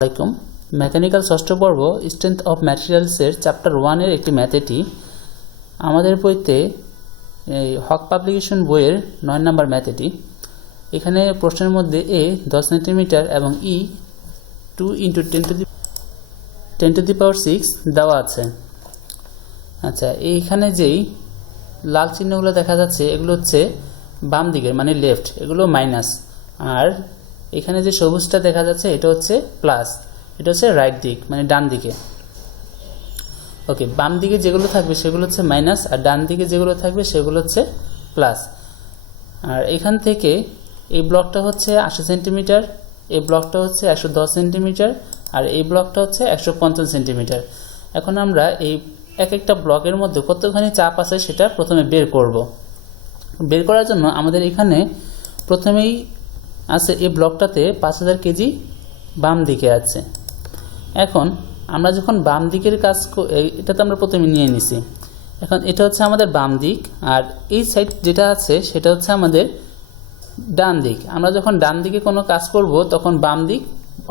আসসালামাইকুম মেকানিক্যাল ষষ্ঠ পর্ব স্ট্রেংথ অফ ম্যাটেরিয়ালসের চ্যাপ্টার 1 এর একটি ম্যাথ এটি আমাদের বইতে হক পাবলিকেশন বইয়ের 9 নম্বর ম্যাথ এটি। এখানে প্রশ্নের মধ্যে এ 10 সেন্টিমিটার এবং ই 2 × 10⁶ দেওয়া আছে। আচ্ছা, এইখানে যেই লাল চিহ্নগুলো দেখা যাচ্ছে এগুলো হচ্ছে বাম দিকের মানে লেফট, এগুলো মাইনাস, আর এখানে যে সবুজটা দেখা যাচ্ছে এটা হচ্ছে প্লাস, এটা হচ্ছে রাইট দিক মানে ডান দিকে। ওকে, বাম দিকে যেগুলো থাকবে সেগুলো হচ্ছে মাইনাস, আর ডান দিকে যেগুলো থাকবে সেগুলো হচ্ছে প্লাস। আর এখান থেকে এই ব্লকটা হচ্ছে 80 সেন্টিমিটার, এই ব্লকটা হচ্ছে 110 সেন্টিমিটার, আর এই ব্লকটা হচ্ছে 150 সেন্টিমিটার। এখন আমরা এই এক একটা ব্লকের মধ্যে কতখানি চাপ আছে সেটা প্রথমে বের করব। বের করার জন্য আমাদের এখানে প্রথমেই আছে এই ব্লকটাতে 5000 কেজি বাম দিকে আছে। এখন আমরা যখন বাম দিকের কাজ এটা তো আমরা প্রথমে নিয়ে নিছি, এখন এটা হচ্ছে আমাদের বাম দিক, আর এই সাইড যেটা আছে সেটা হচ্ছে আমাদের ডান দিক। আমরা যখন ডান দিকে কোনো কাজ করব তখন বাম দিক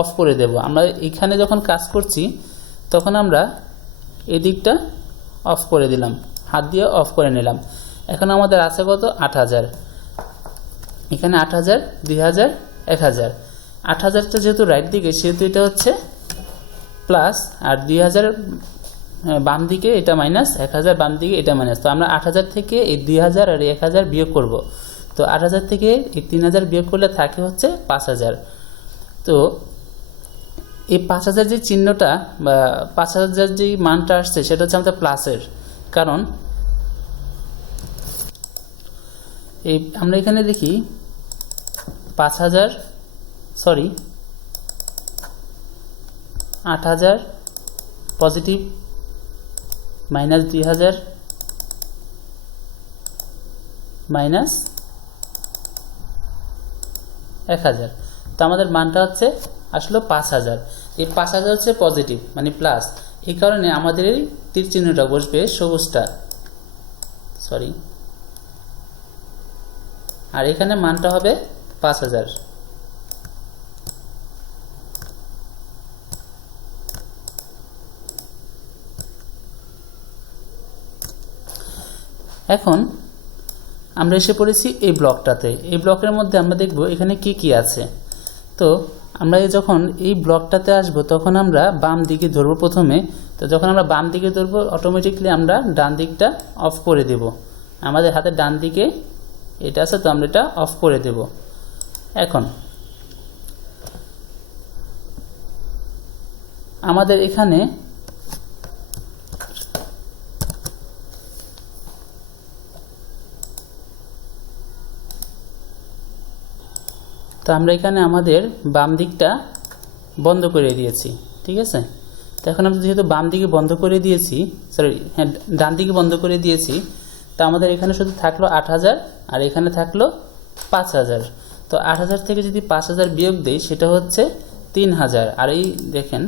অফ করে দেব। আমরা এখানে যখন কাজ করছি তখন আমরা এই দিকটা অফ করে দিলাম, হাত দিয়ে অফ করে নিলাম। এখন আমাদের আছে কত? 8000। এখানে 8000, 2000, 1000। 8000টা যেহেতু রাইট দিকে সেহেতু এটা হচ্ছে প্লাস, আর 2000 বাম দিকে এটা মাইনাস, 1000 বাম দিকে এটা মাইনাস। তো আমরা 8000 থেকে এই 2000 আর 1000 বিয়োগ করব। তো 8000 থেকে এই 3000 বিয়োগ করলে থাকে হচ্ছে 5000। তো এই 5000 যে চিহ্নটা বা 5000 যে মানটা আসছে সেটা হচ্ছে আমাদের প্লাসের, কারণ এই আমরা এখানে দেখি 8000 পজিটিভ মাইনাস 2000 মাইনাস 1000। তো আমাদের মানটা হচ্ছে আসলে 5000। এই 5000 হচ্ছে পজিটিভ মানে প্লাস, এই কারণে আমাদের এই তীর চিহ্নটা বসবে সবুজটা, আর এখানে মানটা হবে 5000। এখন আমরা এসে পড়েছি এই ব্লকটাতে। এই ব্লকের মধ্যে আমরা দেখব এখানে কি কি আছে। তো আমরা যখন এই ব্লকটাতে আসব তখন আমরা বাম দিকে ধরবো প্রথমে। তো যখন আমরা বাম দিকে ধরবো অটোমেটিকলি আমরা ডান দিকটা অফ করে দেব। আমাদের হাতে ডান দিকে এটা আছে, তো আমরা এটা অফ করে দেব। এখন আমাদের এখানে আমরা এখানে আমাদের বাম দিকটা বন্ধ করে দিয়েছি, ঠিক আছে। তো এখন আমরা যেহেতু বাম দিকে বন্ধ করে দিয়েছি, ডান দিকে বন্ধ করে দিয়েছি, তো আমাদের এখানে শুধু থাকলো 8000 আর এখানে থাকলো 5000। তো 8000 থেকে যদি 5000 বিয়োগ দেই সেটা হচ্ছে 3000। আর এই দেখেন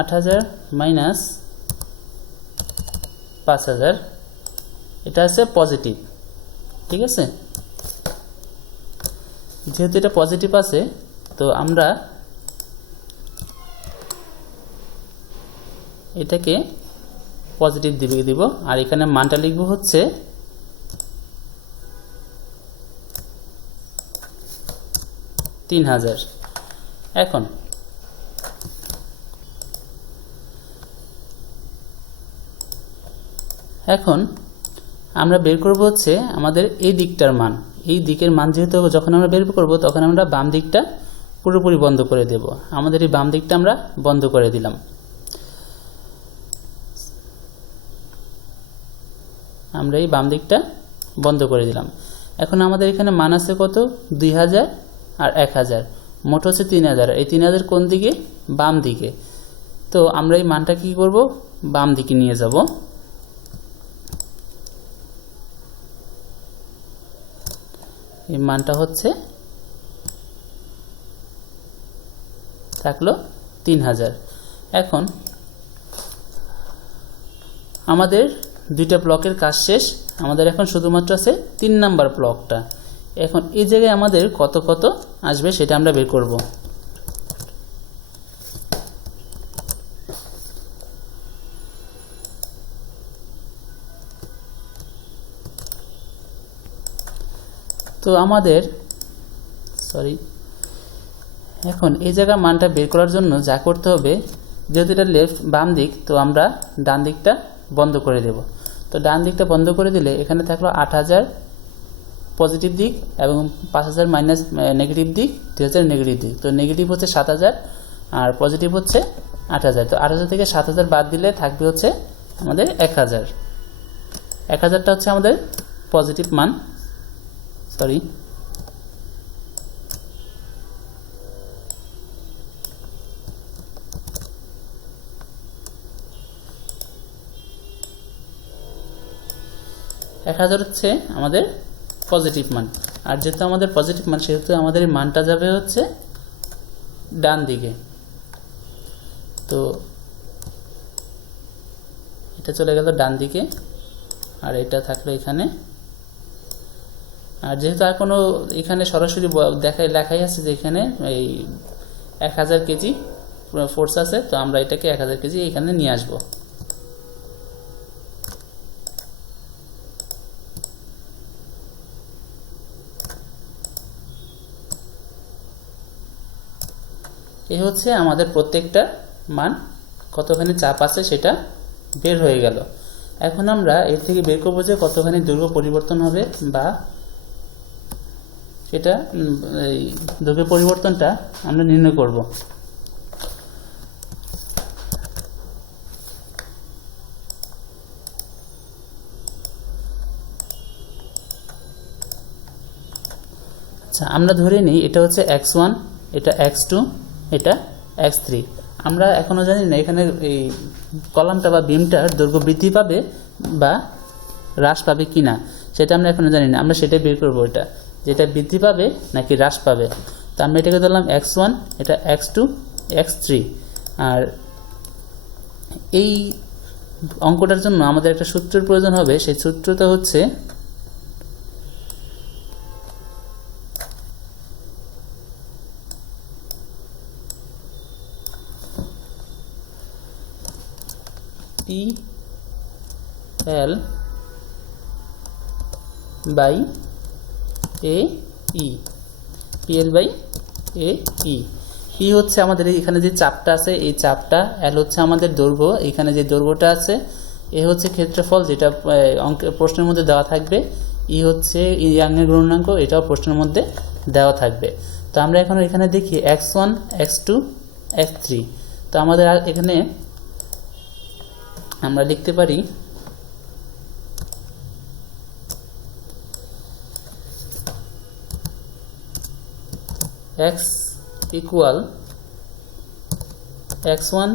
8000 মাইনাস 5000, এটা হচ্ছে পজিটিভ, ঠিক আছে। যেহেতু এটা পজিটিভ আছে তো আমরা এটাকে পজিটিভ দিকে দিব, আর এখানে মানটা লিখব হচ্ছে 3000। এখন আমরা বের করব হচ্ছে আমাদের এই দিকটার মান। এই দিকের মান যেহেতু যখন আমরা বের করব তখন আমরা বাম দিকটা পুরোপুরি বন্ধ করে দেব। আমাদের এই বাম দিকটা আমরা বন্ধ করে দিলাম। আমরা এই বাম দিকটা বন্ধ করে দিলাম। এখন আমাদের এখানে মান আছে কত? 2000 আর 1000, মোট হচ্ছে 3000। এই 3000 কোন দিকে? বাম দিকে। তো আমরা এই মানটা কি করব? বাম দিকে নিয়ে যাব। এই মানটা হচ্ছে থাকলো 3000। এখন আমাদের দুইটা ব্লকের কাজ শেষ, আমাদের এখন শুধুমাত্র আছে 3 নাম্বার ব্লকটা। এখন এই জায়গায় আমাদের কত কত আসবে সেটা আমরা বের করব। তো আমাদের এখন এই জায়গা মানটা বের করার জন্য যা করতে হবে, যেহেতু এটা লেফট বাম দিক, তো আমরা ডান দিকটা বন্ধ করে দেব। তো ডান দিকটা বন্ধ করে দিলে এখানে থাকলো 8000 পজিটিভ দিক এবং 5000 মাইনাস নেগেটিভ দিক, 2000 নেগেটিভ দিক। তো নেগেটিভ হচ্ছে 7000 আর পজিটিভ হচ্ছে 8000। তো 8000 থেকে 7000 বাদ দিলে থাকবে হচ্ছে আমাদের 1000। 1000টা হচ্ছে আমাদের পজিটিভ মান। 1000 হচ্ছে আমাদের পজিটিভ মান। আর যেহেতু আমাদের পজিটিভ মান, সেহেতু আমাদের এই মানটা যাবে হচ্ছে ডান দিকে। তো এটা চলে গেল ডান দিকে, আর এটা থাকলো এখানে। আর যেহেতু আর কোনো এখানে সরাসরি লেখাই আছে যে এখানে এই 1000 কেজি ফোর্স আছে, তো আমরা এটাকে 1000 কেজি এখানে নিয়ে আসবো। এই হচ্ছে আমাদের প্রত্যেকটা মান কতখানি চাপ আছে সেটা বের হয়ে গেল। এখন আমরা এর থেকে বের করবো যে কতখানি দৈর্ঘ্য পরিবর্তন হবে, বা সেটা এই দৈর্ঘ্য পরিবর্তনটা আমরা নির্ণয় করব। আচ্ছা, আমরা ধরে নিই এটা হচ্ছে x1, এটা x2, এটা x3। আমরা এখনও জানি না এখানে এই কলামটা বা বিমটার দৈর্ঘ্য বৃদ্ধি পাবে বা হ্রাস পাবে কি না, সেটা আমরা এখনও জানি না। আমরা সেটাই বের করবো, এটা যেটা বৃদ্ধি পাবে নাকি হ্রাস পাবে। তো আমরা এটাকে ধরলাম x1, এটা x2, x3। আর এই অঙ্কটার জন্য আমাদের একটা সূত্রের প্রয়োজন হবে। সেই সূত্রটা হচ্ছে PL by AE। PL by AE। E হচ্ছে আমাদের এখানে যে চাপটা আছে, এই চাপটা। L হচ্ছে আমাদের দৈর্ঘ্য, এখানে যে দৈর্ঘ্যটা আছে। এ হচ্ছে ক্ষেত্রফল, যেটা প্রশ্নের মধ্যে দেওয়া থাকবে। E হচ্ছে ইয়াংয়ের গুণাঙ্ক, এটাও প্রশ্নের মধ্যে দেওয়া থাকবে। তো আমরা এখন এখানে দেখি x1, x2, x3। তো আমাদের আর এখানে আমরা লিখতে পারি x equal x1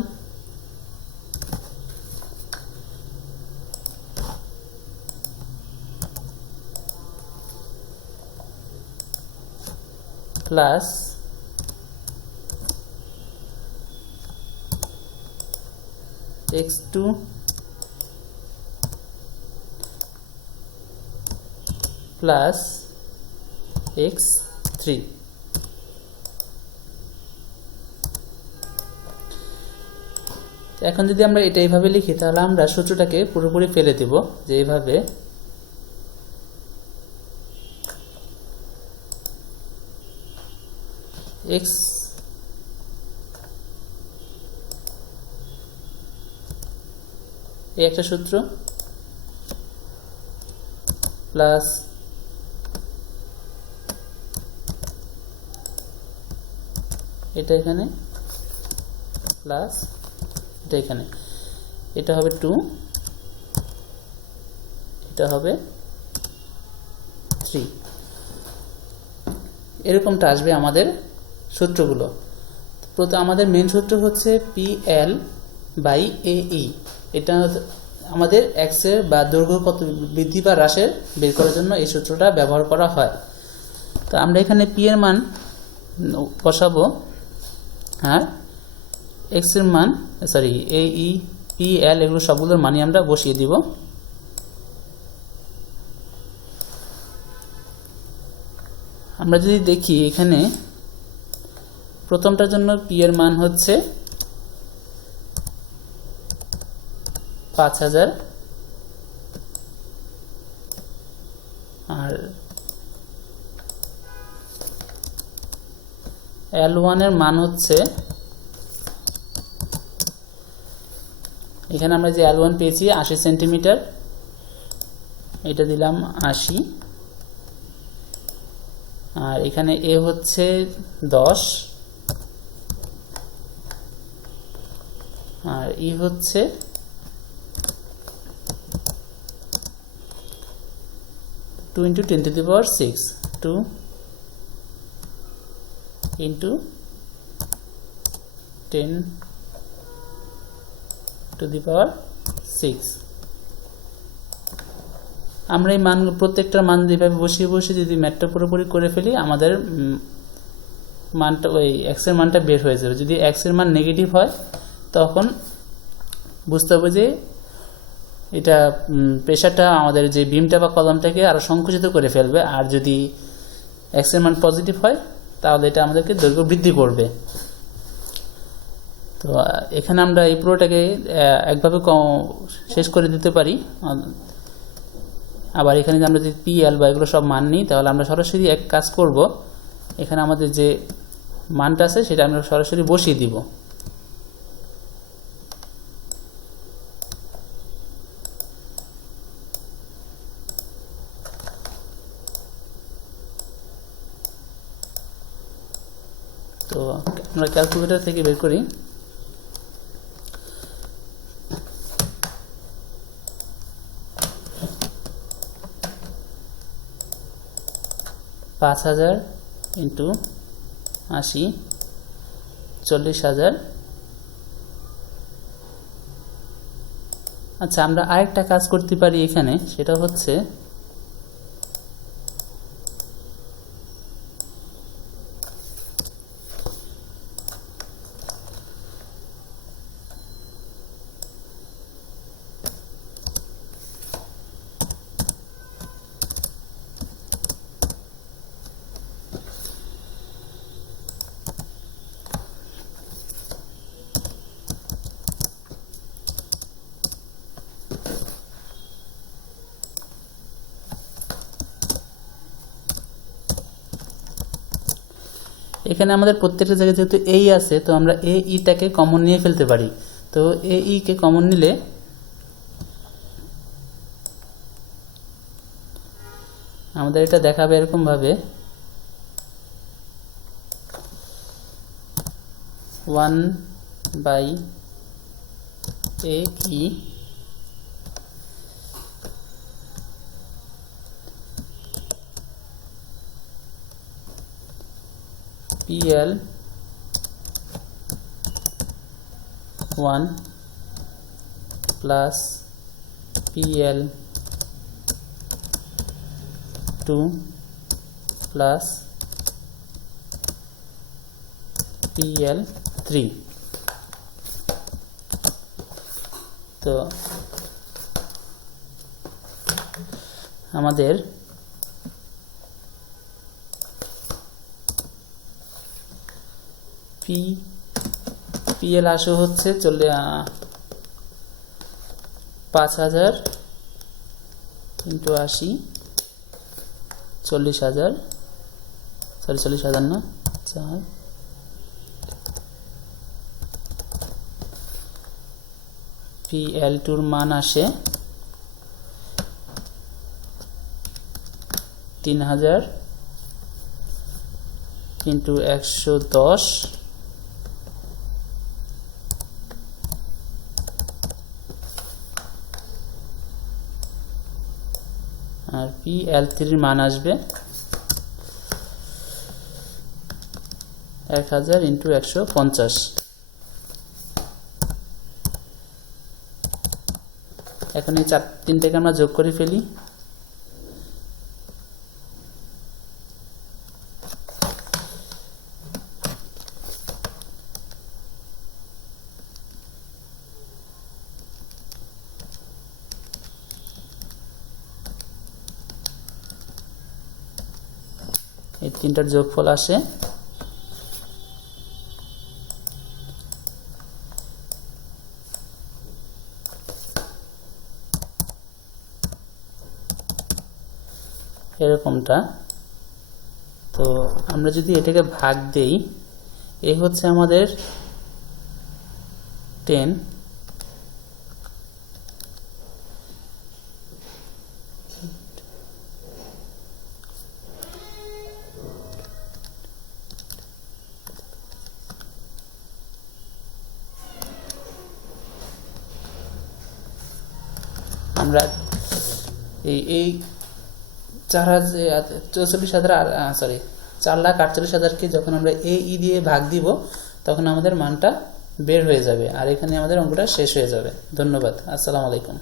plus x2 plus x3। এখন যদি আমরা এটা এইভাবে লিখি, তাহলে আমরা সূত্রটাকে পুরোপুরি ফেলে দেব, যে এইভাবে x এই একটা সূত্র প্লাস এটা এখানে প্লাস এটা এখানে, এটা হবে 2, এটা হবে 3। এরকমটা আসবে আমাদের সূত্রগুলো। প্রথম আমাদের মেন সূত্র হচ্ছে PL বাই AE। এটা আমাদের x এর বা দৈর্ঘ্য কত বৃদ্ধি বা হ্রাসের বের করার জন্য এই সূত্রটা ব্যবহার করা হয়। তো আমরা এখানে P এর মান বসাবো, আর x এর মান AE, PL এগুলো সবগুলোর মানই আমরা বসিয়ে দিব। আমরা যদি দেখি এখানে প্রথমটার জন্য পি এর মান হচ্ছে 5000 আর L1 এর মান হচ্ছে, এখানে আমরা যে L1 পেয়েছি 80 সেন্টিমিটার, এটা দিলাম 80, আর এখানে এ হচ্ছে 10 আর ই হচ্ছে 2 × 10⁶, 2 × 10⁶। আমরা এই মান প্রত্যেকটার মান যেভাবে বসিয়ে বসিয়ে যদি ম্যাথটা পুরোপুরি করে ফেলি আমাদের মানটা ওই এক্স এর মানটা বের হয়ে যাবে। যদি এক্স এর মান নেগেটিভ হয় তখন বুঝতে হবে যে এটা প্রেশারটা আমাদের যে বিমটা বা কলামটাকে আরও সংকুচিত করে ফেলবে, আর যদি এক্স এর মান পজিটিভ হয় তাহলে এটা আমাদেরকে দৈর্ঘ্য বৃদ্ধি করবে। তো এখানে আমরা এই পুরোটাকে একভাবে শেষ করে দিতে পারি। আবার এখানে আমরা যদি পি এল বা এগুলো সব মান নিই তাহলে আমরা সরাসরি এক কাজ করব, এখানে আমাদের যে মানটা আছে সেটা আমরা সরাসরি বসিয়ে দিব। তো আমরা ক্যালকুলেটর থেকে বের করি, পাঁচ 5000 × 80, 40,000। আচ্ছা, আমরা আরেকটা কাজ করতে পারি এখানে, সেটা হচ্ছে এখানে আমাদের প্রত্যেকটা জায়গায় যেহেতু এই আছে, তো আমরা এ ইটাকে কমন নিয়ে ফেলতে পারি। তো এ ই কে কমন নিলে আমাদের এটা দেখাবে এরকম ভাবে 1/a কি PL 1 plus PL 2 plus PL 3। তো আমাদের PL আসে হচ্ছে 5000 × 80, 40,000, সরি 40,000 না, 4। PL2 মান আসে 3000 × 110, আর PL3 মান আসবে 1000 × 150। এখন এই তিনটাকে আমরা যোগ করে ফেলি। এই তিনটার যোগফল আসে এরকমটা। তো আমরা যদি এটাকে ভাগ দেই, এই হচ্ছে আমাদের 10, আমরা এই 4,48,000কে যখন আমরা এই দিয়ে ভাগ দিব তখন আমাদের মানটা বের হয়ে যাবে, আর এখানে আমাদের অঙ্কটা শেষ হয়ে যাবে। ধন্যবাদ। আসসালামু আলাইকুম।